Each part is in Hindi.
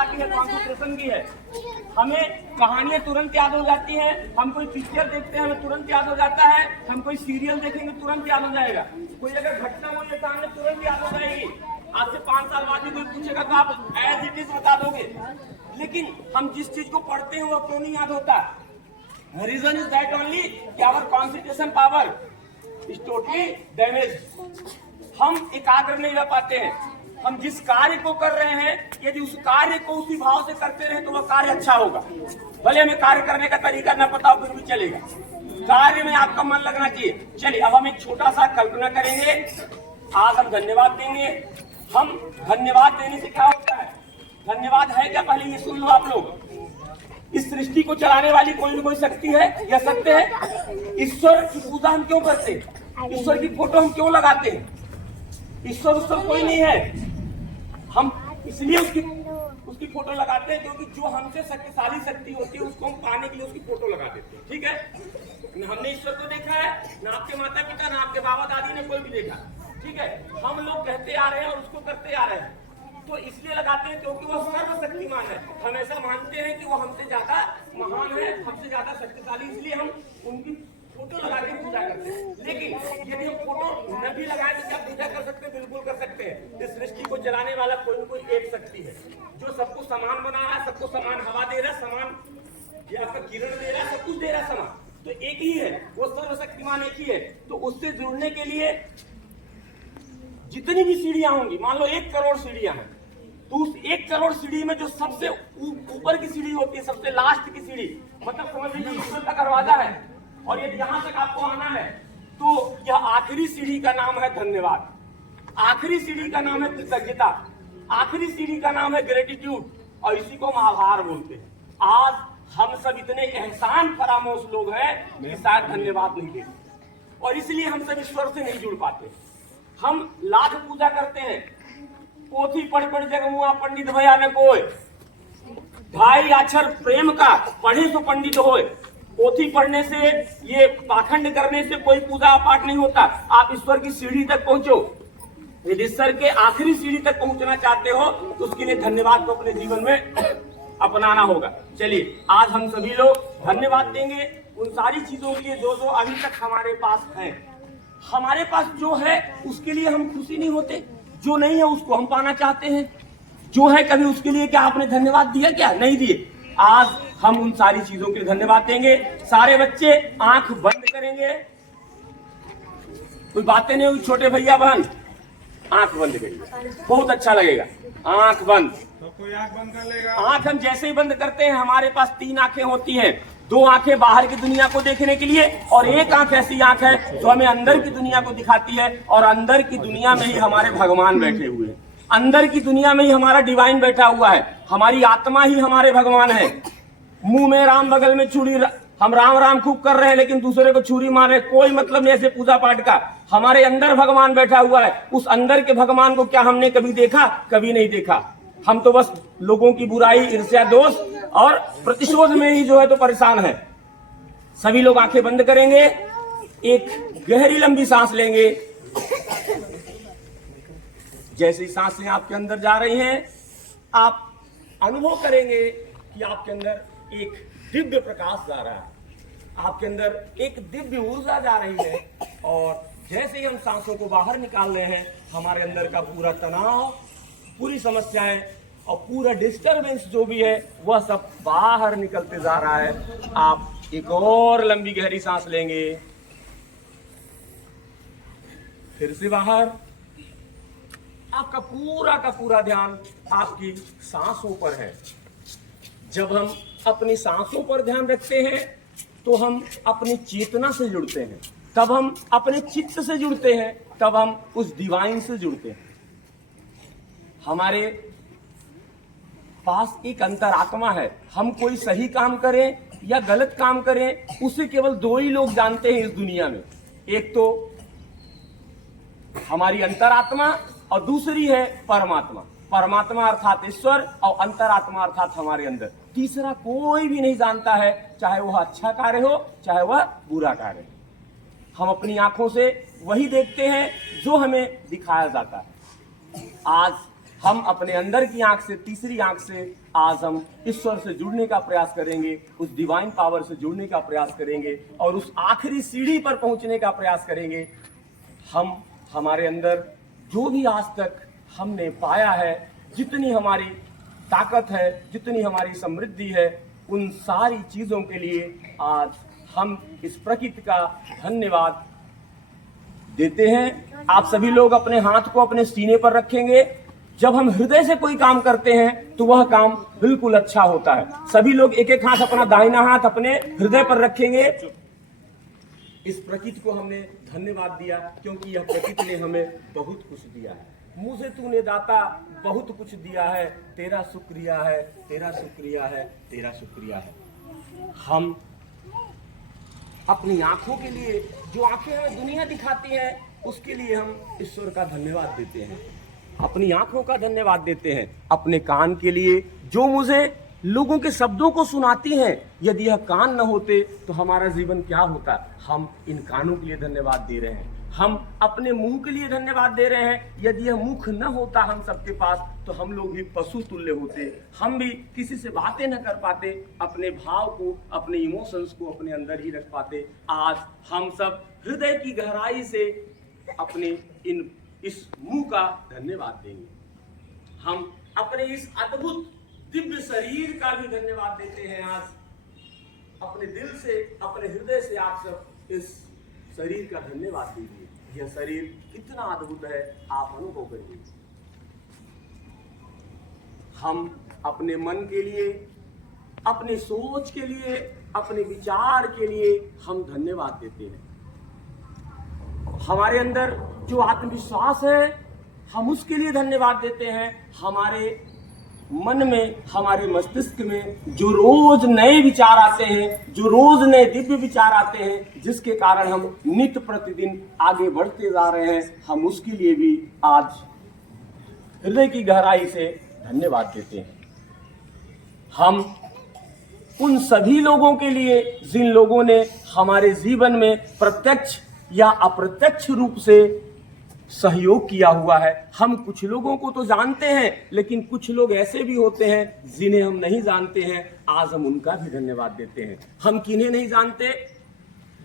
भाषा की है, कॉन्सेंट्रेशन की है। हमें कहानियां तुरंत याद हो जाती हैं, हम कोई पिक्चर देखते हैं हमें तुरंत याद हो जाता है, हम कोई सीरियल देखेंगे तुरंत याद हो जाएगा, कोई अगर घटना हो जाए सामने तुरंत याद हो जाएगी। आज से 5 साल बाद भी कोई पूछेगा तो आप एज इट इज बता दोगे। लेकिन हम जिस चीज को पढ़ते हैं वो क्यों नहीं याद होता? रीजन इज दैट ओनली कि our concentration power is totally damage. हम एकाग्र नहीं रह पाते हैं। हम जिस कार्य को कर रहे हैं यदि उस कार्य को उसी भाव से करते रहे तो वह कार्य अच्छा होगा। भले हमें कार्य करने का तरीका न पता हो फिर भी चलेगा, कार्य में आपका मन लगना चाहिए। चलिए अब हम एक छोटा सा कल्पना करेंगे। आज हम धन्यवाद देंगे। हम धन्यवाद देने से क्या होता है? धन्यवाद है क्या, पहले ये सुन लो आप लोग। इस सृष्टि को चलाने वाली कोई न कोई शक्ति है या सत्य है। ईश्वर की पूजा हम क्यों करते हैं? ईश्वर की फोटो हम क्यों लगाते हैं? ईश्वर कोई नहीं है, हम इसलिए उसकी फोटो लगाते हैं क्योंकि जो हमसे शक्तिशाली शक्ति होती है उसको हम पाने के लिए उसकी फोटो लगा देते हैं। ठीक है, हमने ईश्वर को देखा है ना, आपके माता पिता ना आपके बाबा दादी ने कोई भी देखा। ठीक है, हम लोग कहते आ रहे हैं और उसको करते आ रहे हैं, तो इसलिए लगाते हैं क्योंकि वह सर्वशक्तिमान है। हम ऐसा मानते हैं कि वो हमसे ज्यादा महान है, हमसे ज्यादा शक्तिशाली, इसलिए हम उनकी फोटो लगा के पूजा करते हैं। लेकिन यदि हम फोटो न भी लगाए तो क्या पूजा कर सकते हैं? बिल्कुल कर सकते हैं। इस सृष्टि को चलाने वाला कोई न कोई एक शक्ति है जो सबको समान बना रहा है, सबको समान हवा दे रहा है, समान ये आपका किरण दे रहा है, सब कुछ दे रहा है समान, तो एक ही है, वो सर्वशक्तिमान एक ही है। तो उससे जुड़ने के लिए जितनी भी सीढ़ियां होंगी, मान लो 1 करोड़ सीढ़ियां हैं, तो उस 1 करोड़ सीढ़ी में जो सबसे ऊपर की सीढ़ी होती है, सबसे लास्ट की सीढ़ी, मतलब समझ लीजिए ईश्वर का दरवाजा है और यदि यहां तक आपको आना है तो यह आखिरी सीढ़ी का नाम है धन्यवाद, आखिरी सीढ़ी का नाम है कृतज्ञता, आखिरी सीढ़ी का नाम है ग्रेटिट्यूड, और इसी को हम आभार बोलते हैं। आज हम सब इतने एहसान फरामोश लोग हैं कि शायद धन्यवाद नहीं देते, और इसलिए हम सब ईश्वर से नहीं जुड़ पाते। हम लाख पूजा करते हैं, पोथी पढ़ जगमुआ पंडित भया न कोय, ढाई अक्षर प्रेम का पढ़े तो पंडित होए। पोथी पढ़ने से, ये पाखंड करने से कोई पूजा पाठ नहीं होता। आप ईश्वर की सीढ़ी तक पहुंचो। यदि ईश्वर के आखिरी सीढ़ी तक पहुंचना चाहते हो तो उसके लिए धन्यवाद को अपने जीवन में अपनाना होगा। चलिए आज हम सभी लोग धन्यवाद देंगे उन सारी चीजों के लिए जो अभी तक हमारे पास है। हमारे पास जो है उसके लिए हम खुशी नहीं होते, जो नहीं है उसको हम पाना चाहते हैं। जो है कभी उसके लिए क्या आपने धन्यवाद दिया? क्या नहीं दिए। आज हम उन सारी चीजों के लिए धन्यवाद देंगे। सारे बच्चे आंख बंद करेंगे, कोई बातें नहीं होगी। छोटे भैया बहन आंख बंद करिए, बहुत अच्छा लगेगा। आंख बंद, तो कोई आंख बंद कर लेगा। आंख हम जैसे ही बंद करते हैं हमारे पास 3 आंखें होती हैं। 2 आंखें बाहर की दुनिया को देखने के लिए और 1 आंख ऐसी आंख है जो हमें अंदर की दुनिया को दिखाती है। और अंदर की दुनिया में ही हमारे भगवान बैठे हुए हैं, अंदर की दुनिया में ही हमारा डिवाइन बैठा हुआ है, हमारी आत्मा ही हमारे भगवान है। मुंह में राम बगल में छुरी, हम राम राम खूब कर रहे हैं लेकिन दूसरे को छुरी मार रहे, कोई मतलब नहीं ऐसे पूजा पाठ का। हमारे अंदर भगवान बैठा हुआ है, उस अंदर के भगवान को क्या हमने कभी देखा? कभी नहीं देखा। हम तो बस लोगों की बुराई, ईर्ष्या, दोष और प्रतिशोध में ही जो है तो परेशान है। सभी लोग आंखें बंद करेंगे, एक गहरी लंबी सांस लेंगे। जैसे ही सांसें आपके अंदर जा रही हैं आप अनुभव करेंगे कि आपके अंदर एक दिव्य प्रकाश जा रहा है, आपके अंदर एक दिव्य ऊर्जा जा रही है। और जैसे ही हम सांसों को बाहर निकाल रहे हैं हमारे अंदर का पूरा तनाव, पूरी समस्याएं और पूरा डिस्टरबेंस जो भी है वह सब बाहर निकलते जा रहा है। आप एक और लंबी गहरी सांस लेंगे, फिर से बाहर। आपका पूरा का पूरा ध्यान आपकी सांसों पर है। जब हम अपनी सांसों पर ध्यान रखते हैं तो हम अपनी चेतना से जुड़ते हैं, तब हम अपने चित्त से जुड़ते हैं, तब हम उस डिवाइन से जुड़ते हैं। हमारे पास एक अंतरात्मा है। हम कोई सही काम करें या गलत काम करें उसे केवल 2 ही लोग जानते हैं इस दुनिया में। एक तो हमारी अंतरात्मा और दूसरी है परमात्मा। परमात्मा अर्थात ईश्वर और अंतरात्मा अर्थात हमारे अंदर। तीसरा कोई भी नहीं जानता है, चाहे वह अच्छा कार्य हो चाहे वह बुरा कार्य हो। हम अपनी आंखों से वही देखते हैं जो हमें दिखाया जाता है। आज हम अपने अंदर की आंख से, तीसरी आंख से आज हम ईश्वर से जुड़ने का प्रयास करेंगे, उस डिवाइन पावर से जुड़ने का प्रयास करेंगे और उस आखिरी सीढ़ी पर पहुंचने का प्रयास करेंगे। हम हमारे अंदर जो भी आज तक हमने पाया है, जितनी हमारी ताकत है, जितनी हमारी समृद्धि है, उन सारी चीजों के लिए आज हम इस प्रकृति का धन्यवाद देते हैं। आप सभी लोग अपने हाथ को अपने सीने पर रखेंगे। जब हम हृदय से कोई काम करते हैं तो वह काम बिल्कुल अच्छा होता है। सभी लोग एक एक हाथ, अपना दाहिना हाथ अपने हृदय पर रखेंगे। इस प्रकृति को हमने धन्यवाद दिया क्योंकि यह प्रकृति ने हमें बहुत कुछ दिया है। मुझे तूने दाता बहुत कुछ दिया है, तेरा शुक्रिया है, तेरा शुक्रिया है, तेरा शुक्रिया है। हम अपनी आंखों के लिए, जो आंखें हमें दुनिया दिखाती हैं, उसके लिए हम ईश्वर का धन्यवाद देते हैं, अपनी आंखों का धन्यवाद देते हैं। अपने कान के लिए, जो मुझे लोगों के शब्दों को सुनाती हैं, यदि यह कान न होते तो हमारा जीवन क्या होता। हम इन कानों के लिए धन्यवाद दे रहे हैं। हम अपने मुंह के लिए धन्यवाद दे रहे हैं। यदि यह मुख न होता हम सबके पास तो हम लोग भी पशु तुल्य होते, हम भी किसी से बातें न कर पाते, अपने भाव को, अपने इमोशंस को अपने अंदर ही रख पाते। आज हम सब हृदय की गहराई से अपने इस मुंह का धन्यवाद देंगे। हम अपने इस अद्भुत दिव्य शरीर का भी धन्यवाद देते हैं। आज अपने दिल से, अपने हृदय से आप सब इस शरीर का धन्यवाद दीजिए। यह शरीर कितना अद्भुत है, आप अनुभव करिए। हम अपने मन के लिए, अपनी सोच के लिए, अपने विचार के लिए हम धन्यवाद देते हैं। हमारे अंदर जो आत्मविश्वास है, हम उसके लिए धन्यवाद देते हैं। हमारे मन में, हमारे मस्तिष्क में जो रोज नए विचार आते हैं, जो रोज नए दिव्य विचार आते हैं, जिसके कारण हम नित्य प्रतिदिन आगे बढ़ते जा रहे हैं, हम उसके लिए भी आज हृदय की गहराई से धन्यवाद देते हैं। हम उन सभी लोगों के लिए जिन लोगों ने हमारे जीवन में प्रत्यक्ष या अप्रत्यक्ष रूप से सहयोग किया हुआ है। हम कुछ लोगों को तो जानते हैं, लेकिन कुछ लोग ऐसे भी होते हैं जिन्हें हम नहीं जानते हैं। आज हम उनका भी धन्यवाद देते हैं। हम किन्हें नहीं जानते?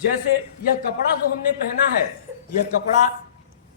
जैसे यह कपड़ा जो हमने पहना है, यह कपड़ा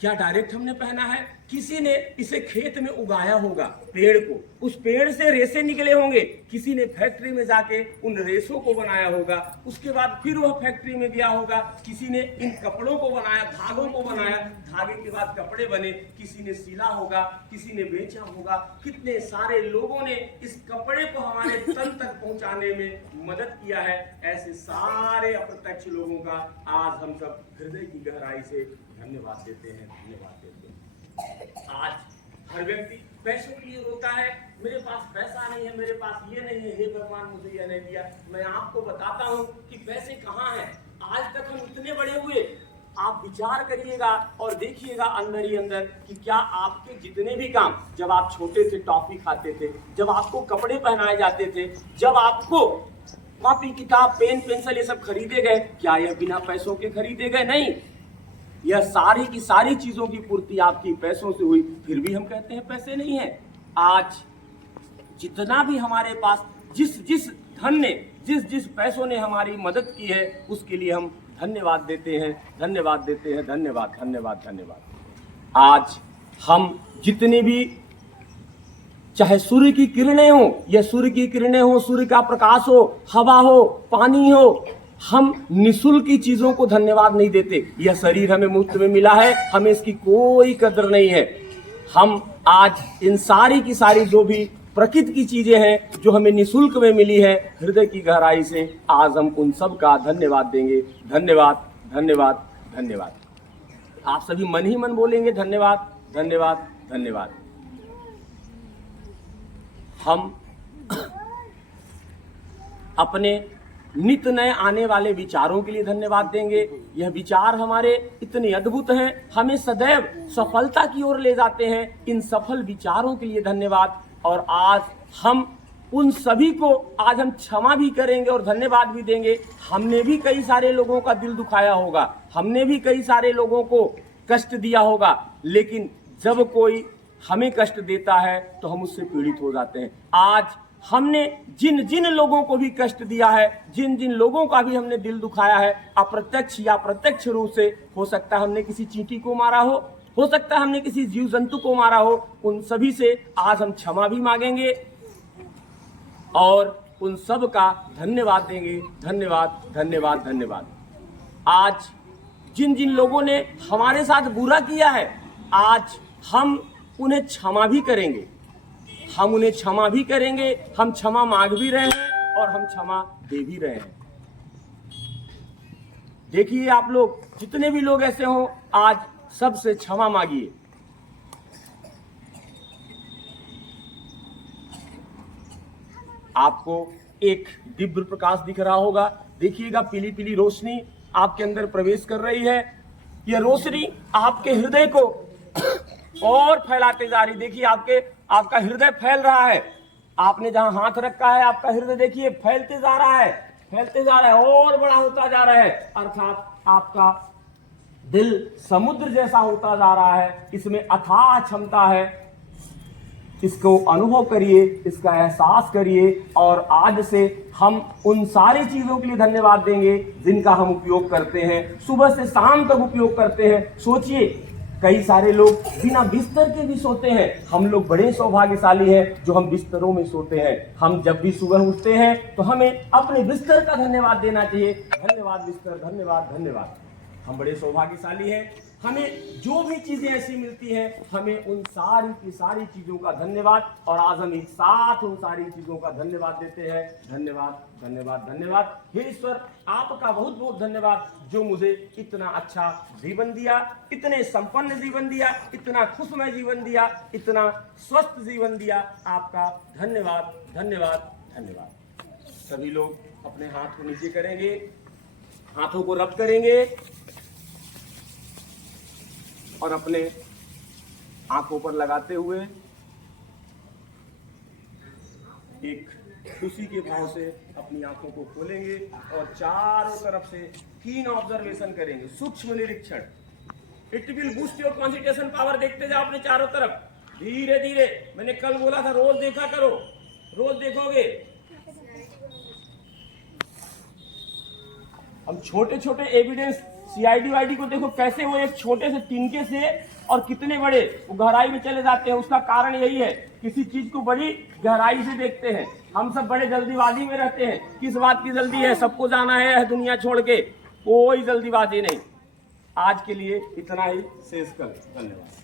क्या डायरेक्ट हमने पहना है? किसी ने इसे खेत में उगाया होगा, पेड़ को, उस पेड़ से रेशे निकले होंगे, किसी ने फैक्ट्री में जाके उन रेशों को बनाया होगा, उसके बाद फिर वह फैक्ट्री में गया होगा, किसी ने इन कपड़ों को बनाया, धागों को बनाया, धागे के बाद कपड़े बने, किसी ने सिला होगा, किसी ने बेचा होगा। कितने सारे लोगों ने इस कपड़े को हमारे तन तक पहुंचाने में मदद किया है। ऐसे सारे अप्रत्यक्ष लोगों का आज हम सब हृदय की गहराई से धन्यवाद देते हैं, धन्यवाद देते हैं। आज हर व्यक्ति पैसों के लिए रोता है, मेरे पास पैसा नहीं है, मेरे पास ये नहीं है, हे भगवान मुझे ये नहीं दिया। मैं आपको बताता हूँ कि पैसे कहाँ हैं। आज तक हम इतने बड़े हुए, आप विचार करिएगा और देखिएगा अंदर ही अंदर कि क्या आपके जितने भी काम, जब आप छोटे थे टॉफी खाते थे, जब आपको कपड़े पहनाए जाते थे, जब आपको कॉपी किताब पेन पेंसिल ये सब खरीदे गए, क्या यह बिना पैसों के खरीदे गए? नहीं, यह सारी की सारी चीजों की पूर्ति आपकी पैसों से हुई। फिर भी हम कहते हैं पैसे नहीं है। आज जितना भी हमारे पास जिस धन ने, जिस पैसों ने हमारी मदद की है, उसके लिए हम धन्यवाद देते हैं, धन्यवाद देते हैं, धन्यवाद, धन्यवाद, धन्यवाद। आज हम जितने भी, चाहे सूर्य की किरणें हो, या सूर्य की किरणें हो, सूर्य का प्रकाश हो, हवा हो, पानी हो, हम निःशुल्क की चीजों को धन्यवाद नहीं देते। यह शरीर हमें मुफ्त में मिला है, हमें इसकी कोई कदर नहीं है। हम आज इन सारी की सारी जो भी प्रकृति की चीजें हैं, जो हमें निःशुल्क में मिली है, हृदय की गहराई से आज हम उन सब का धन्यवाद देंगे। धन्यवाद, धन्यवाद, धन्यवाद। आप सभी मन ही मन बोलेंगे धन्यवाद, धन्यवाद, धन्यवाद। हम अपने नित्य नए आने वाले विचारों के लिए धन्यवाद देंगे। यह विचार हमारे इतने अद्भुत हैं, हमें सदैव सफलता की ओर ले जाते हैं। इन सफल विचारों के लिए धन्यवाद। और आज हम उन सभी को आज हम क्षमा भी करेंगे और धन्यवाद भी देंगे। हमने भी कई सारे लोगों का दिल दुखाया होगा, हमने भी कई सारे लोगों को कष्ट दिया होगा, लेकिन जब कोई हमें कष्ट देता है तो हम उससे पीड़ित हो जाते हैं। आज हमने जिन जिन लोगों को भी कष्ट दिया है, जिन जिन लोगों का भी हमने दिल दुखाया है, अप्रत्यक्ष या प्रत्यक्ष रूप से, हो सकता है हमने किसी चींटी को मारा हो सकता है हमने किसी जीव जंतु को मारा हो, उन सभी से आज हम क्षमा भी मांगेंगे और उन सब का धन्यवाद देंगे। धन्यवाद, धन्यवाद, धन्यवाद। आज जिन जिन लोगों ने हमारे साथ बुरा किया है, आज हम उन्हें क्षमा भी करेंगे, हम उन्हें क्षमा भी करेंगे, हम क्षमा मांग भी रहे हैं और हम क्षमा दे भी रहे हैं। देखिए आप लोग, जितने भी लोग ऐसे हों, आज सबसे क्षमा मांगिए। आपको एक दिव्य प्रकाश दिख रहा होगा, देखिएगा, पीली पीली रोशनी आपके अंदर प्रवेश कर रही है। यह रोशनी आपके हृदय को और फैलाते जा रही। देखिए आपका हृदय फैल रहा है। आपने जहां हाथ रखा है, आपका हृदय देखिए फैलते जा रहा है, फैलते जा रहा है और बड़ा होता जा रहा है। अर्थात आपका दिल समुद्र जैसा होता जा रहा है। इसमें अथाह क्षमता है। इसको अनुभव करिए, इसका एहसास करिए और आज से हम उन सारी चीजों के लिए धन्यवाद देंगे जिनका हम उपयोग करते हैं, सुबह से शाम तक उपयोग करते हैं। सोचिए, कई सारे लोग बिना बिस्तर के भी सोते हैं। हम लोग बड़े सौभाग्यशाली हैं जो हम बिस्तरों में सोते हैं। हम जब भी सुबह उठते हैं तो हमें अपने बिस्तर का धन्यवाद देना चाहिए। धन्यवाद बिस्तर, धन्यवाद, धन्यवाद। हम बड़े सौभाग्यशाली हैं। हमें जो भी चीजें ऐसी मिलती हैं, हमें उन सारी की सारी चीजों का धन्यवाद, और आज हम एक साथ उन सारी चीजों का धन्यवाद देते हैं। धन्यवाद, धन्यवाद, धन्यवाद। हे ईश्वर, आपका बहुत बहुत धन्यवाद जो मुझे इतना अच्छा जीवन दिया, इतने संपन्न जीवन दिया, इतना खुशमय जीवन दिया, इतना स्वस्थ जीवन दिया। आपका धन्यवाद, धन्यवाद, धन्यवाद। सभी लोग अपने हाथ को नीचे करेंगे, हाथों को रब करेंगे और अपने आंखों पर लगाते हुए एक खुशी के भाव से अपनी आंखों को खोलेंगे और चारों तरफ से कीन ऑब्जर्वेशन करेंगे, सूक्ष्म निरीक्षण। It will boost your concentration power. देखते जाओ अपने चारों तरफ, धीरे धीरे। मैंने कल बोला था रोज देखा करो, रोज देखोगे। हम छोटे छोटे एविडेंस, सीआईडी वाईडी को देखो कैसे वो एक छोटे से तिनके से और कितने बड़े वो गहराई में चले जाते हैं। उसका कारण यही है, किसी चीज को बड़ी गहराई से देखते हैं। हम सब बड़े जल्दीबाजी में रहते हैं। किस बात की जल्दी है? सबको जाना है दुनिया छोड़ के, कोई जल्दीबाजी नहीं। आज के लिए इतना ही, शेष कल। धन्यवाद।